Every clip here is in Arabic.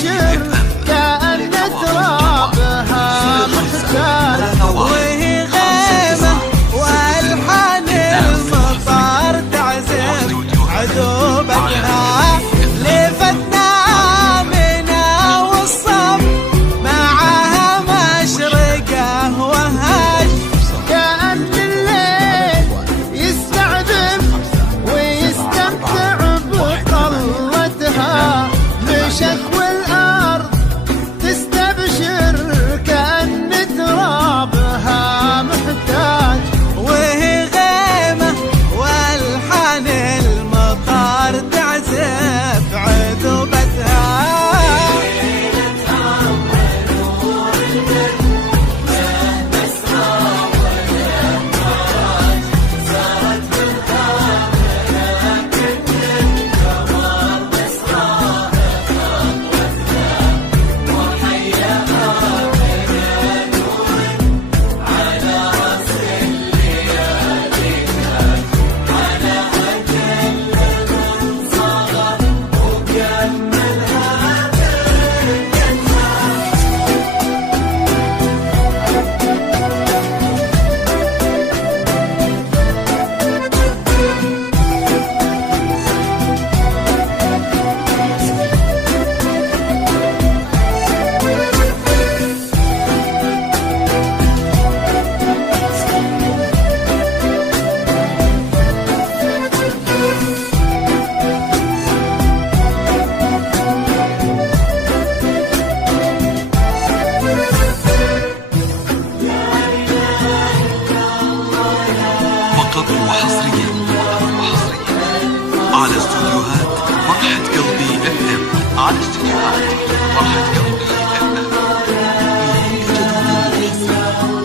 تستبشر كأن ترابها محتاج، وهي غيمة والحان المطر تعزف عذوبتها، لفتنا منا والصف معها مشرقه وهاج، كأن الليل يستعذب ويستمتع بطلتها، مشت والأرض تستبشر كأن ترابها محتاج، وهي غيمة والحان المطر تعزف عذوبتها. فقط وحصريا على استوديوهات فرحة قلبي FM، على استوديوهات فرحة قلبي FM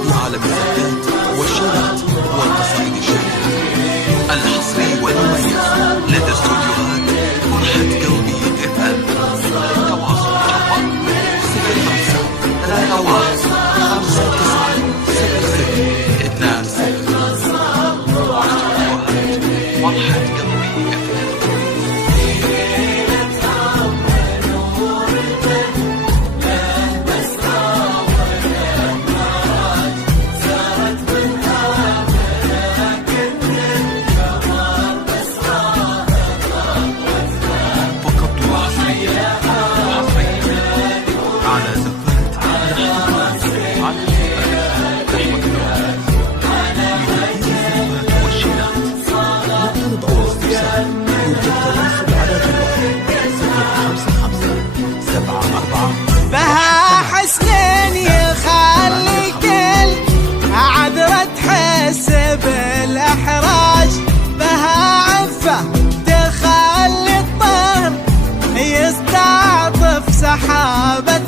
في عالم الزفات والشورات والقصائد الشعرية الحصري والمميز لدى استوديوهات فرحة قلبي FM. التواصل جوال 0515956026. فرحة قلبي فقط وحصريا على زفات على رحمة الله لتنفيذ الزفات والشيلات. مطلب أو استفسار يرجى التواصل على جوال 055 74 بها حسن يخلي كل عذرة تحس بالإحراج، بها عفة تخلي الطهر يستعطف سحابة